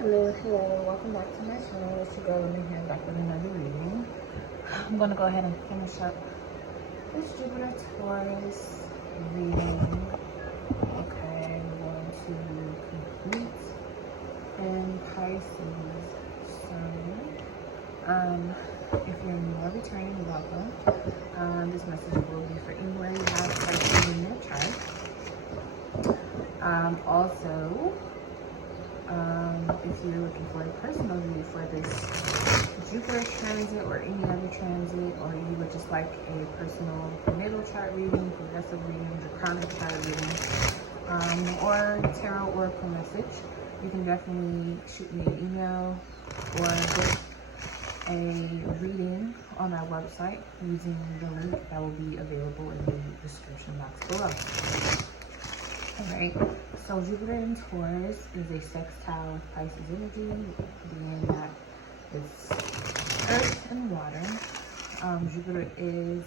Hello, welcome back to my channel. It's your girl in here back with another reading. I'm gonna go ahead and finish up this Jupiter Taurus reading. Okay, we're going to complete in Pisces. So, if you're new or returning, welcome. This message will be for anywhere you have Pisces in your chart. Also, if you're looking for a personal read for this Jupiter transit or any other transit, or you would just like a personal natal chart reading, progressive reading, draconic chart reading, or tarot oracle message, you can definitely shoot me an email or book a reading on our website using the link that will be available in the description box below. Alright, so Jupiter in Taurus is a sextile with Pisces energy, being that it's earth and water. Jupiter is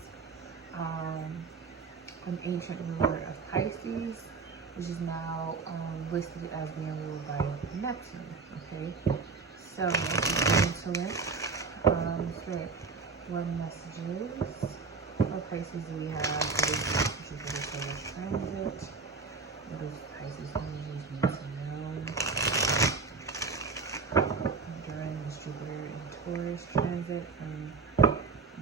an ancient ruler of Pisces, which is now listed as being ruled by Neptune. Okay, so let's get into it. So what messages for Pisces do we have for this Jupiter Taurus transit? What does Pisces energies need to know during this Jupiter and Taurus transit from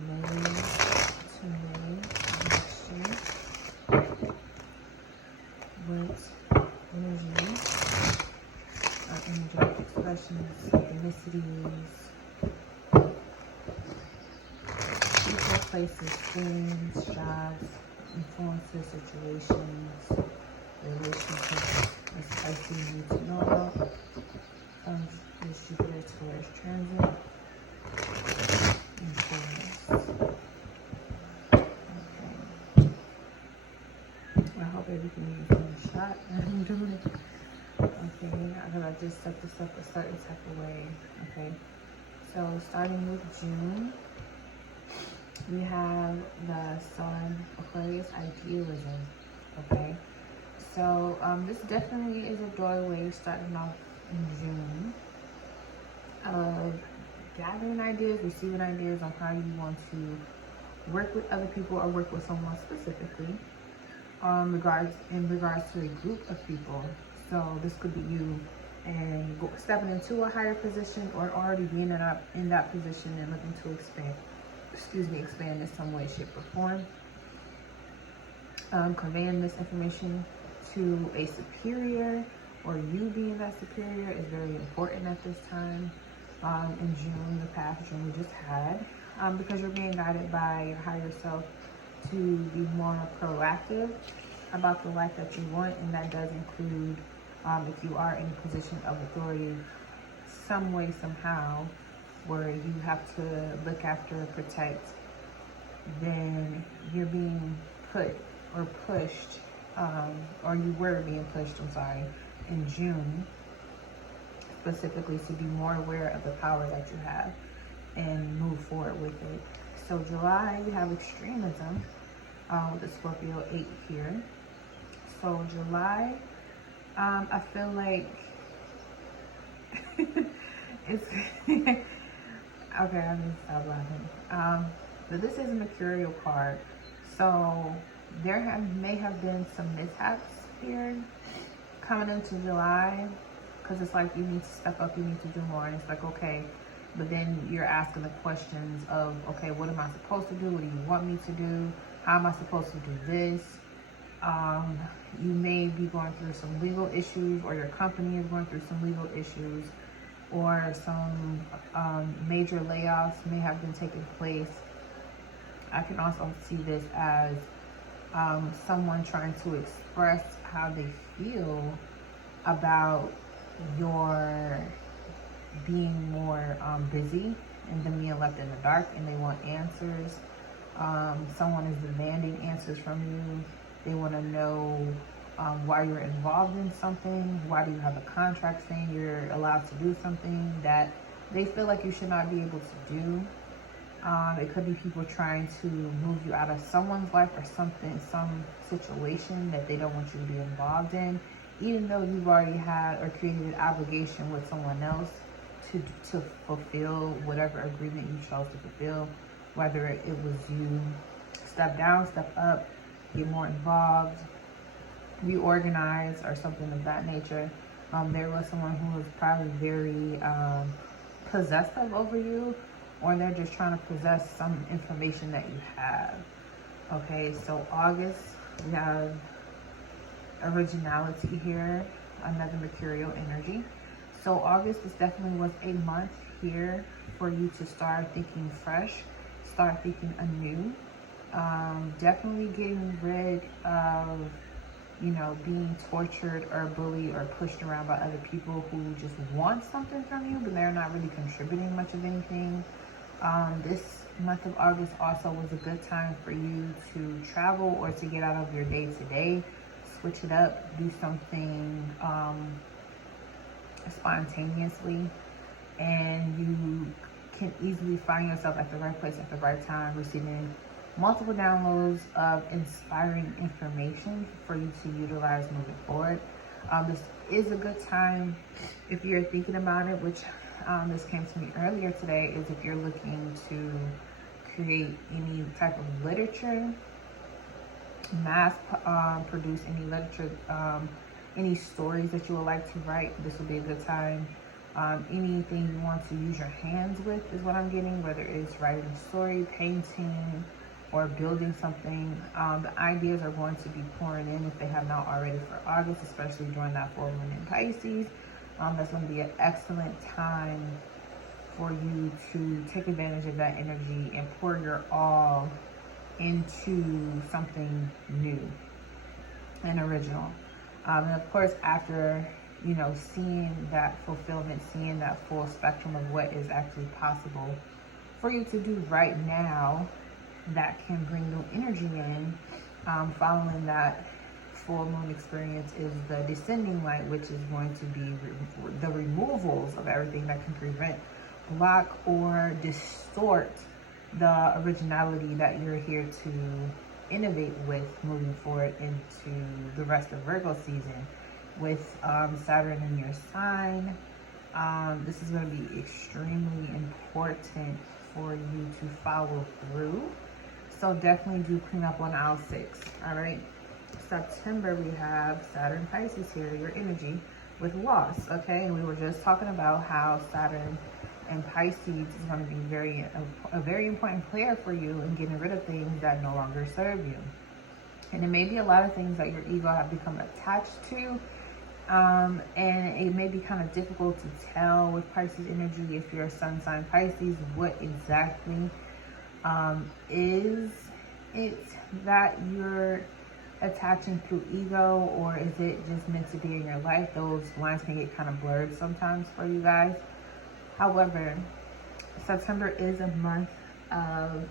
May to May next year? What energies are energetic expressions, synchronicities, people, places, things, jobs, influences, situations, relationships as Pisces need to know about from this Jupiter Taurus transit in Taurus. Okay. I hope everything is in the shot that I'm doing. Okay, I just set this up a certain type of way. Okay, so starting with June, we have the Sun, Aquarius, idealism. Okay. So this definitely is a doorway starting off in June of gathering ideas, receiving ideas on how you want to work with other people or work with someone specifically in regards to a group of people. So this could be you and stepping into a higher position or already being in that position and looking to expand in some way, shape, or form. Conveying this information to a superior or you being that superior is very important at this time in June, the past June we just had, because you're being guided by your higher self to be more proactive about the life that you want, and that does include if you are in a position of authority some way, somehow, where you have to look after, protect, then you're being put or pushed, or you were being pushed, in June, specifically to be more aware of the power that you have and move forward with it. So July, we have extremism with the Scorpio 8 here. So July, I feel like it's okay, I'm gonna stop laughing. But this is a Mercurial card, so there may have been some mishaps here coming into July, because it's like you need to step up, you need to do more, and it's like, okay, but then you're asking the questions of, okay, what am I supposed to do? What do you want me to do? How am I supposed to do this? You may be going through some legal issues, or your company is going through some legal issues, or some major layoffs may have been taking place. I can also see this as someone trying to express how they feel about your being more busy and them being left in the dark, and they want answers. Someone is demanding answers from you. They want to know why you're involved in something. Why do you have a contract saying you're allowed to do something that they feel like you should not be able to do? It could be people trying to move you out of someone's life or some situation that they don't want you to be involved in, even though you've already had or created an obligation with someone else to fulfill whatever agreement you chose to fulfill, whether it was you step down, step up, get more involved, reorganize, or something of that nature. There was someone who was probably very possessive over you, or they're just trying to possess some information that you have. Okay, so August, we have originality here, another mercurial energy. So August, this definitely was a month here for you to start thinking fresh, start thinking anew. Definitely getting rid of, you know, being tortured or bullied or pushed around by other people who just want something from you, but they're not really contributing much of anything. This month of August also was a good time for you to travel or to get out of your day-to-day, switch it up, do something spontaneously, and you can easily find yourself at the right place at the right time, receiving multiple downloads of inspiring information for you to utilize moving forward. This is a good time if you're thinking about it, which this came to me earlier today, is if you're looking to create any type of literature, mass produce any literature, any stories that you would like to write, this would be a good time. Anything you want to use your hands with is what I'm getting, whether it's writing a story, painting, or building something. The ideas are going to be pouring in if they have not already for August, especially during that full moon in Pisces. That's going to be an excellent time for you to take advantage of that energy and pour your all into something new and original. And of course, after, you know, seeing that fulfillment, seeing that full spectrum of what is actually possible for you to do right now, that can bring new energy in. Following that full moon experience is the descending light, which is going to be the removals of everything that can prevent, block, or distort the originality that you're here to innovate with moving forward into the rest of Virgo season. With Saturn in your sign, this is going to be extremely important for you to follow through. So definitely do clean up on aisle 6. All right. September, we have Saturn Pisces here, your energy with loss. Okay. And we were just talking about how Saturn and Pisces is going to be a very important player for you in getting rid of things that no longer serve you. And it may be a lot of things that your ego have become attached to. And it may be kind of difficult to tell with Pisces energy, if you're a sun sign Pisces, what exactly is it that you're attaching through ego, or is it just meant to be in your life? Those lines can get kind of blurred sometimes for you guys. However, September is a month of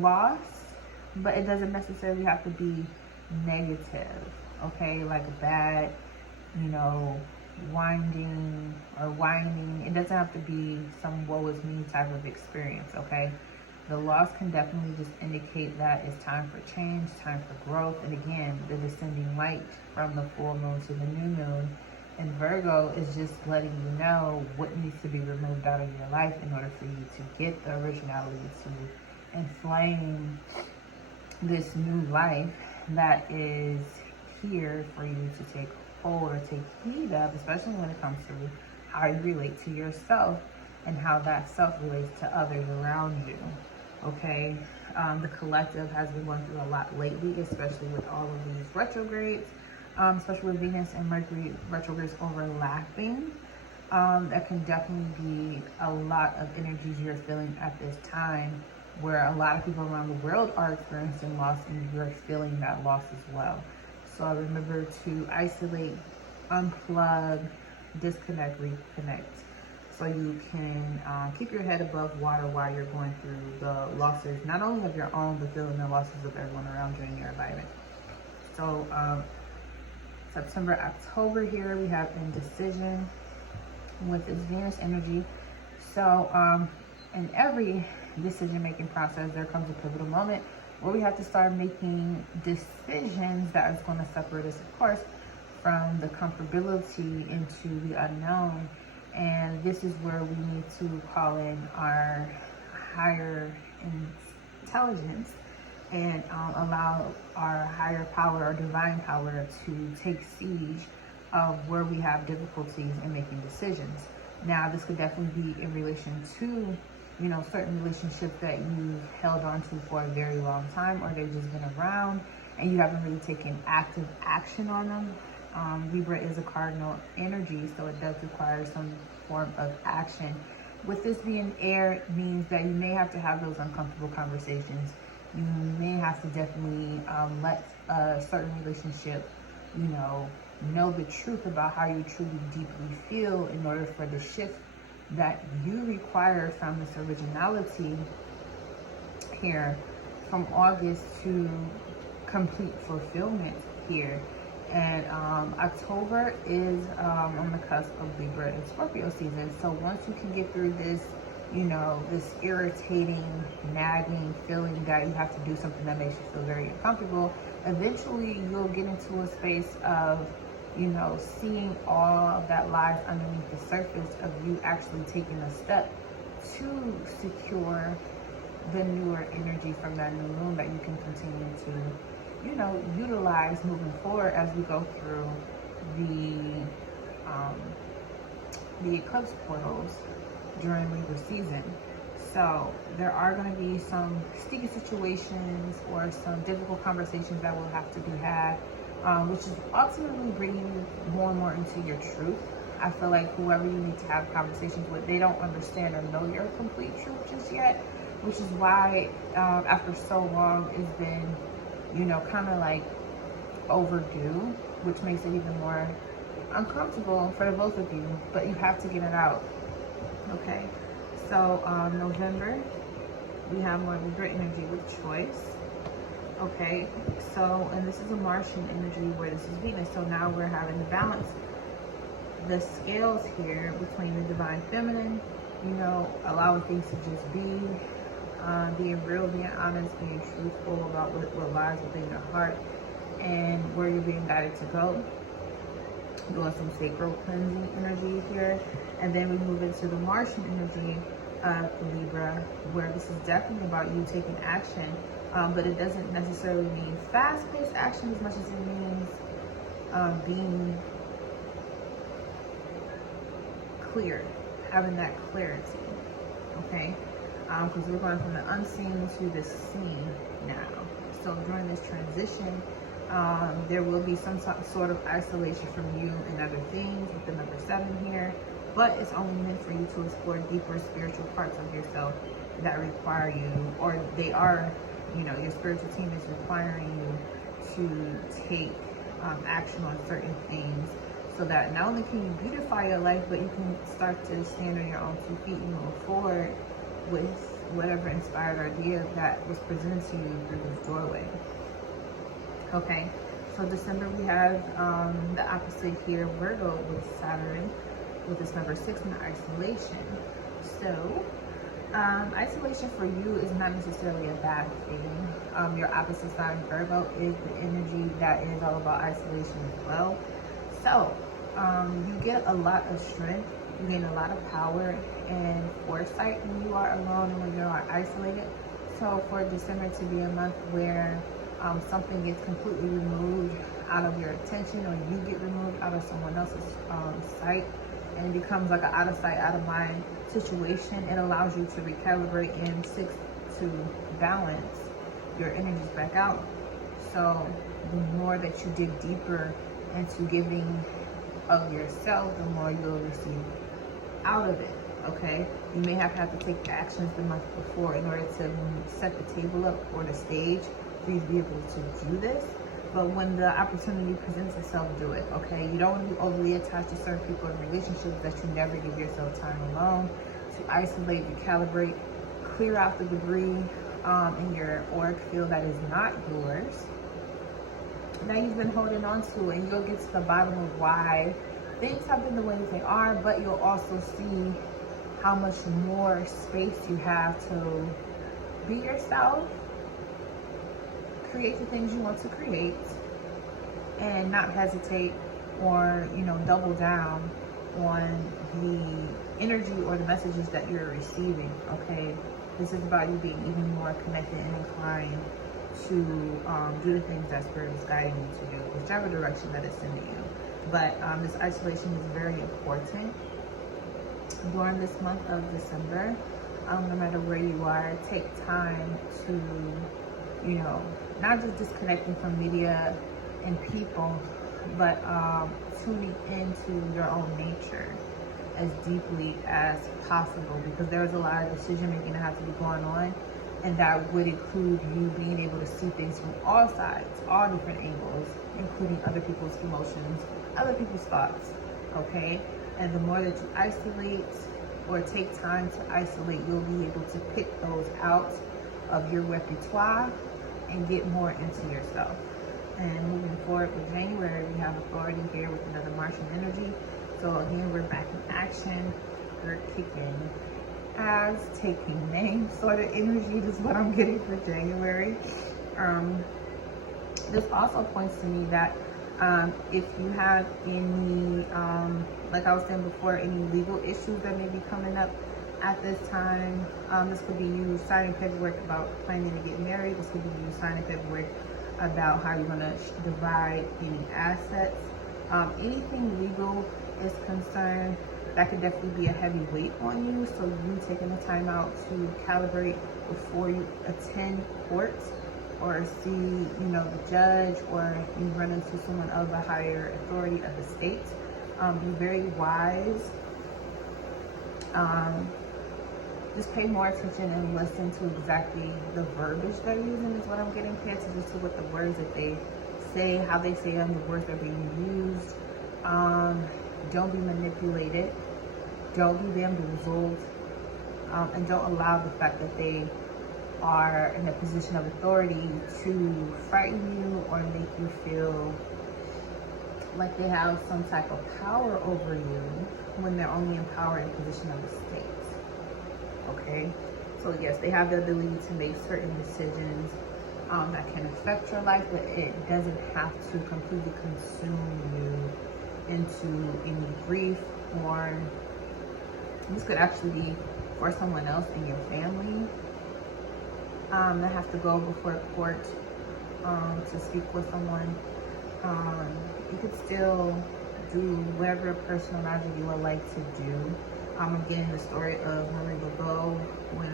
loss, but it doesn't necessarily have to be negative, okay? Like bad, you know, whining. It doesn't have to be some woe is me type of experience, okay? The loss can definitely just indicate that it's time for change, time for growth. And again, the descending light from the full moon to the new moon in Virgo is just letting you know what needs to be removed out of your life in order for you to get the originality to inflame this new life that is here for you to take hold or take heed of, especially when it comes to how you relate to yourself and how that self relates to others around you. Okay, the collective has been going through a lot lately, especially with all of these retrogrades, especially with Venus and Mercury retrogrades overlapping. That can definitely be a lot of energies you're feeling at this time, where a lot of people around the world are experiencing loss, and you're feeling that loss as well. So remember to isolate, unplug, disconnect, reconnect, so you can keep your head above water while you're going through the losses, not only of your own, but feeling the losses of everyone around you in your environment. So September, October here, we have indecision with this Venus energy. So in every decision-making process, there comes a pivotal moment where we have to start making decisions that is going to separate us, of course, from the comfortability into the unknown. And this is where we need to call in our higher intelligence and allow our higher power or divine power to take siege of where we have difficulties in making decisions. Now, this could definitely be in relation to, you know, certain relationships that you've held on to for a very long time, or they've just been around and you haven't really taken active action on them. Libra is a cardinal energy, so it does require some form of action. With this being air, it means that you may have to have those uncomfortable conversations. You may have to definitely let a certain relationship, you know the truth about how you truly deeply feel in order for the shift that you require from this originality here from August to complete fulfillment here. And October is on the cusp of Libra and Scorpio season. So once you can get through this, you know, this irritating, nagging feeling that you have to do something that makes you feel very uncomfortable, eventually you'll get into a space of, you know, seeing all of that lies underneath the surface of you actually taking a step to secure the newer energy from that new moon that you can continue to, you know, utilize moving forward as we go through the eclipse portals during Libra season. So there are going to be some sticky situations or some difficult conversations that will have to be had, which is ultimately bringing you more and more into your truth. I feel like whoever you need to have conversations with, they don't understand or know your complete truth just yet, which is why after so long it's been, you know, kind of like overdue, which makes it even more uncomfortable for the both of you, but you have to get it out. Okay, so November, we have more Libra energy with choice. Okay, so, and this is a Martian energy where this is Venus, so now we're having to balance the scales here between the divine feminine, you know, allowing things to just be, being real, being honest, being truthful about what lies within your heart and where you're being guided to go. Doing some sacral cleansing energy here, and then we move into the Martian energy of Libra, where this is definitely about you taking action, but it doesn't necessarily mean fast-paced action as much as it means being clear, having that clarity. Okay, because we're going from the unseen to the seen now. So during this transition, there will be some sort of isolation from you and other things with the number 7 here, but it's only meant for you to explore deeper spiritual parts of yourself that require you, or they are, you know, your spiritual team is requiring you to take action on certain things, so that not only can you beautify your life, but you can start to stand on your own 2 feet and move forward with whatever inspired idea that was presented to you through this doorway. Okay, so December we have the opposite here, Virgo with Saturn, with this number 6 in isolation. So isolation for you is not necessarily a bad thing. Your opposite sign, Virgo, is the energy that is all about isolation as well. So you get a lot of strength, you gain a lot of power and foresight when you are alone and when you are isolated. So for December to be a month where something gets completely removed out of your attention, or you get removed out of someone else's sight, and it becomes like an out of sight, out of mind situation, it allows you to recalibrate and to balance your energies back out. So the more that you dig deeper into giving of yourself, the more you'll receive out of it. Okay, you may have to take the actions the month before in order to set the table up or the stage for you to be able to do this. But when the opportunity presents itself, do it. Okay, you don't want to be overly attached to certain people in relationships that you never give yourself time alone to isolate, recalibrate, clear out the debris in your auric field that is not yours, that you've been holding on to, and you'll get to the bottom of why things have been the way that they are. But you'll also see how much more space you have to be yourself, create the things you want to create, and not hesitate or, you know, double down on the energy or the messages that you're receiving, okay? This is about you being even more connected and inclined to do the things that Spirit is guiding you to do, whichever direction that it's sending you. But this isolation is very important during this month of December. No matter where you are, take time to, you know, not just disconnecting from media and people, but tuning into your own nature as deeply as possible, because there's a lot of decision making that has to be going on, and that would include you being able to see things from all sides, all different angles, including other people's emotions, other people's thoughts, okay? And the more that you isolate or take time to isolate, you'll be able to pick those out of your repertoire and get more into yourself. And moving forward with January, we have authority here with another Martian energy. So again, we're back in action. We're kicking ass, taking names sort of energy. This is what I'm getting for January. This also points to me that if you have any, like I was saying before, any legal issues that may be coming up at this time, this could be you signing paperwork about planning to get married. This could be you signing paperwork about how you're going to divide any assets. Anything legal is concerned, that could definitely be a heavy weight on you. So you taking the time out to calibrate before you attend court or see, you know, the judge, or you run into someone of a higher authority of the state. Be very wise. Just pay more attention and listen to exactly the verbiage they're using is what I'm getting. Pay attention to what the words that they say, how they say them, the words that are being used. Don't be manipulated. Don't be bamboozled. And don't allow the fact that they are in a position of authority to frighten you or make you feel like they have some type of power over you when they're only in power in a position of the state. Okay? So yes, they have the ability to make certain decisions that can affect your life, but it doesn't have to completely consume you into any grief, or this could actually be for someone else in your family that have to go before court to speak with someone. You could still do whatever personal magic you would like to do. I'm getting the story of Marie Laveau when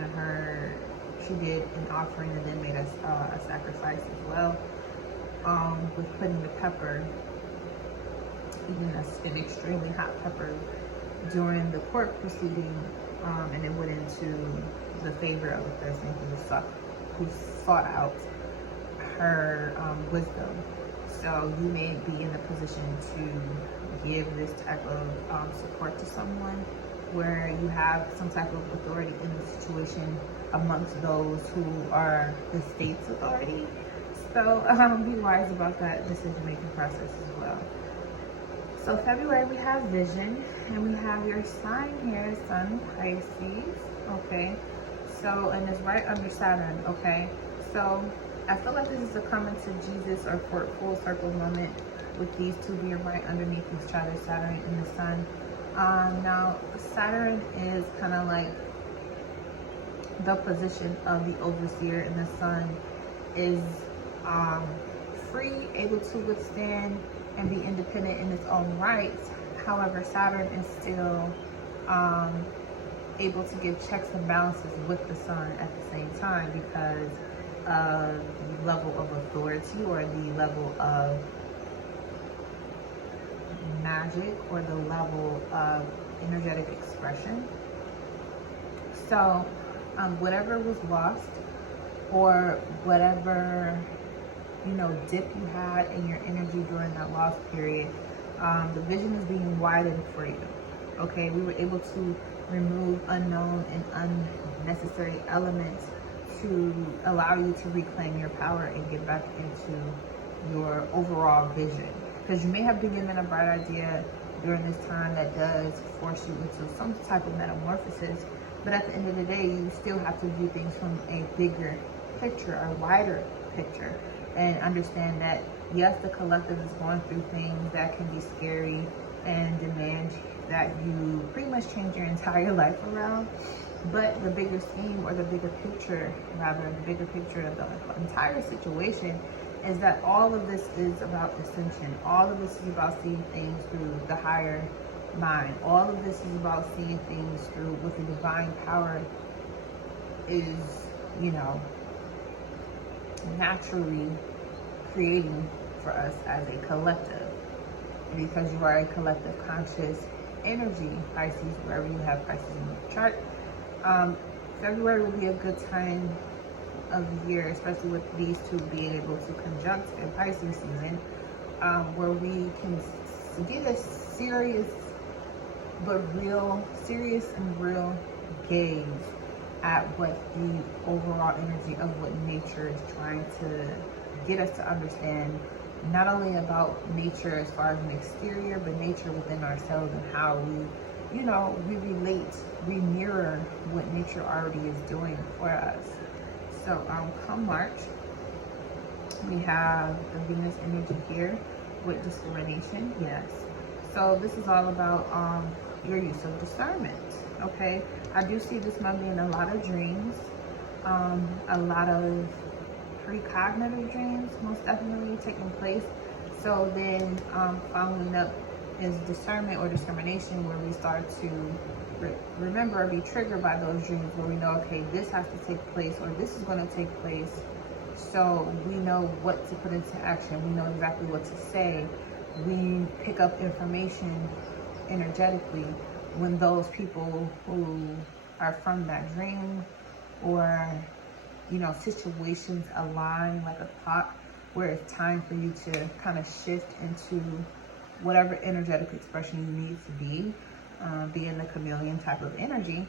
she did an offering and then made a sacrifice as well, with putting the pepper, even an extremely hot pepper, during the court proceeding, and it went into the favor of the person who sought out her wisdom. So you may be in a position to give this type of support to someone where you have some type of authority in the situation amongst those who are the state's authority. So be wise about that decision-making process as well. So February, we have vision, and we have your sign here, Sun, Pisces, okay? So, and it's right under Saturn, okay? So I feel like this is a coming to Jesus or for full circle moment with these two being right underneath each other, Saturn and the Sun. Now, Saturn is kind of like the position of the overseer, and the Sun is free, able to withstand and be independent in its own rights. However, Saturn is still able to give checks and balances with the Sun at the same time because of the level of authority or the level of magic or the level of energetic expression. So whatever was lost or whatever, you know, dip you had in your energy during that lost period, the vision is being widened for you. Okay, we were able to remove unknown and unnecessary elements to allow you to reclaim your power and get back into your overall vision. Because you may have been given a bright idea during this time that does force you into some type of metamorphosis, but at the end of the day, you still have to view things from a bigger picture, a wider picture. and understand that, yes, the collective is going through things that can be scary and demand that you pretty much change your entire life around. But the bigger scheme, or the bigger picture, rather, the bigger picture of the entire situation is that all of this is about ascension. All of this is about seeing things through the higher mind. All of this is about seeing things through what the divine power is, you know, naturally creating for us as a collective. Because you are a collective conscious energy, Pisces, wherever you have Pisces in your chart. February will be a good time of the year, especially with these two being able to conjunct in Pisces season, where we can get a serious and real gaze at what the overall energy of what nature is trying to get us to understand, not only about nature as far as an exterior, but nature within ourselves, and how we, you know, we relate, we mirror what nature already is doing for us. So come March, we have the Venus energy here with discrimination. Yes. So this is all about your use of discernment. Okay. I do see this month being a lot of dreams, a lot of precognitive dreams, most definitely taking place. So then following up is discernment or discrimination, where we start to remember or be triggered by those dreams, where we know, okay, this has to take place, or this is going to take place. So we know what to put into action. We know exactly what to say. We pick up information energetically when those people who are from that dream, or, you know, situations align like a clock, where it's time for you to kind of shift into whatever energetic expression you need to be, being the chameleon type of energy,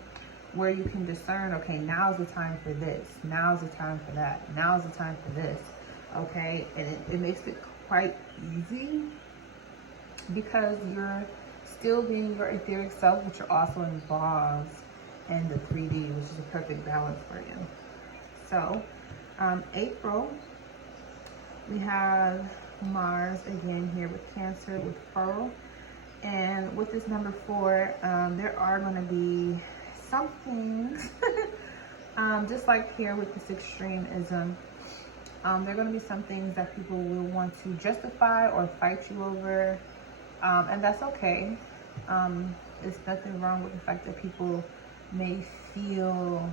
where you can discern, okay, now's the time for this, now's the time for that, now's the time for this, okay? And it makes it quite easy, because you're still being your etheric self, but you're also involved in the 3D, which is a perfect balance for you. So, April, we have Mars again here with Cancer, with Pearl. And with this number 4, there are going to be some things, just like here with this extremism, there are going to be some things that people will want to justify or fight you over, and that's okay. There's nothing wrong with the fact that people may feel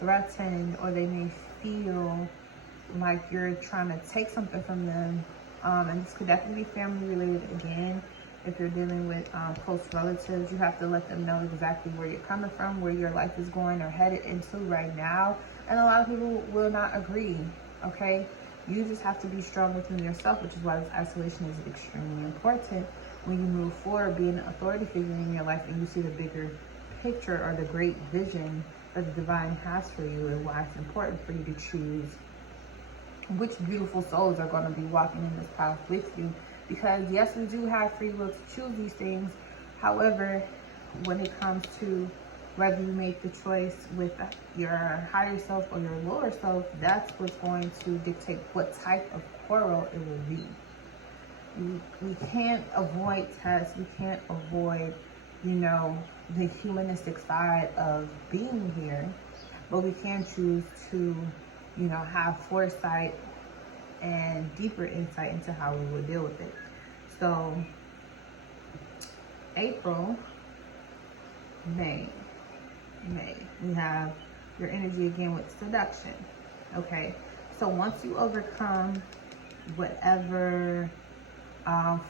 threatened, or they may feel like you're trying to take something from them, and this could definitely be family related again. If you're dealing with close relatives, you have to let them know exactly where you're coming from, where your life is going or headed into right now. And a lot of people will not agree, okay? You just have to be strong within yourself, which is why this isolation is extremely important when you move forward, being an authority figure in your life, and you see the bigger picture or the great vision that the divine has for you, and why it's important for you to choose which beautiful souls are going to be walking in this path with you. Because yes, we do have free will to choose these things. However, when it comes to whether you make the choice with your higher self or your lower self, that's what's going to dictate what type of quarrel it will be. We can't avoid tests. We can't avoid, you know, the humanistic side of being here. But we can choose to, you know, have foresight and deeper insight into how we would deal with it. So, April, May, we have your energy again with seduction. Okay, so once you overcome whatever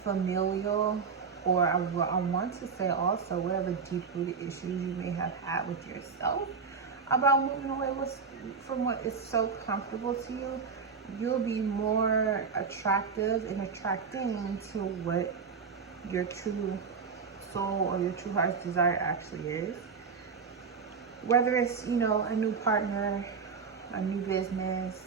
familial, or I want to say also whatever deep-rooted issues you may have had with yourself about moving away from what is so comfortable to you, you'll be more attractive and attracting to what your true soul or your true heart's desire actually is. Whether it's, you know, a new partner, a new business,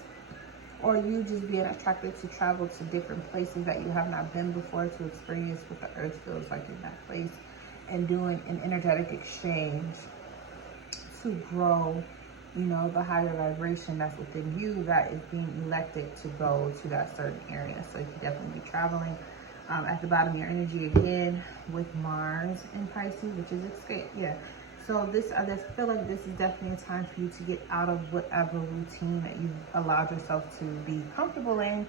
or you just being attracted to travel to different places that you have not been before, to experience what the earth feels like in that place, and doing an energetic exchange to grow you know, the higher vibration that's within you that is being elected to go to that certain area. So you could definitely be traveling. At the bottom of your energy again with Mars in Pisces, which is escape. Yeah. So this, I just feel like this is definitely a time for you to get out of whatever routine that you've allowed yourself to be comfortable in.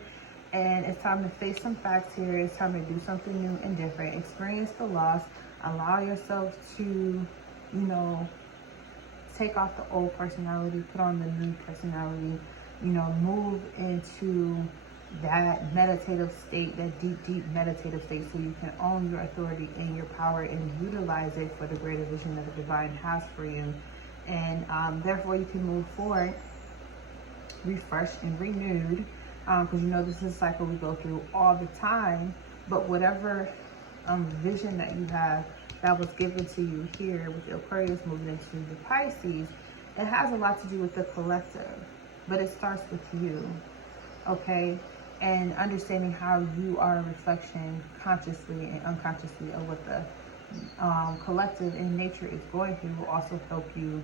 And it's time to face some facts here. It's time to do something new and different. Experience the loss. Allow yourself to, you know, take off the old personality, put on the new personality, you know, move into that meditative state, that deep meditative state, so you can own your authority and your power and utilize it for the greater vision that the divine has for you. And therefore you can move forward refreshed and renewed, because you know this is a cycle we go through all the time. But whatever vision that you have that was given to you here with the Aquarius moving into the Pisces, it has a lot to do with the collective, but it starts with you, okay? And understanding how you are a reflection consciously and unconsciously of what the collective in nature is going through will also help you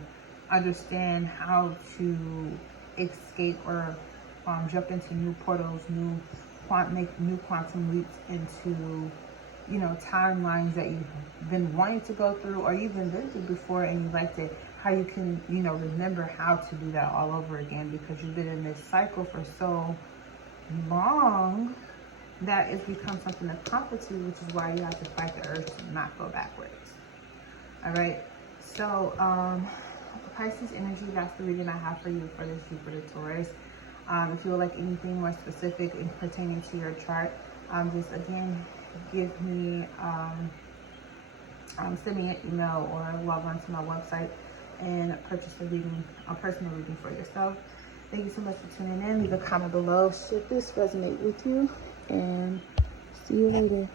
understand how to escape or jump into new portals, make new quantum leaps into, you know, timelines that you've been wanting to go through or you've been through before and you liked it. How you can, you know, remember how to do that all over again, because you've been in this cycle for so long that it's become something that comforts you, which is why you have to fight the urge to not go backwards. All right. So Pisces energy, that's the reading I have for you for this Jupiter Taurus. If you would like anything more specific in pertaining to your chart, just again give me send me an email or log on to my website and purchase a reading, a personal reading for yourself. Thank you so much for tuning in. Leave a comment below should this resonate with you, and see you later.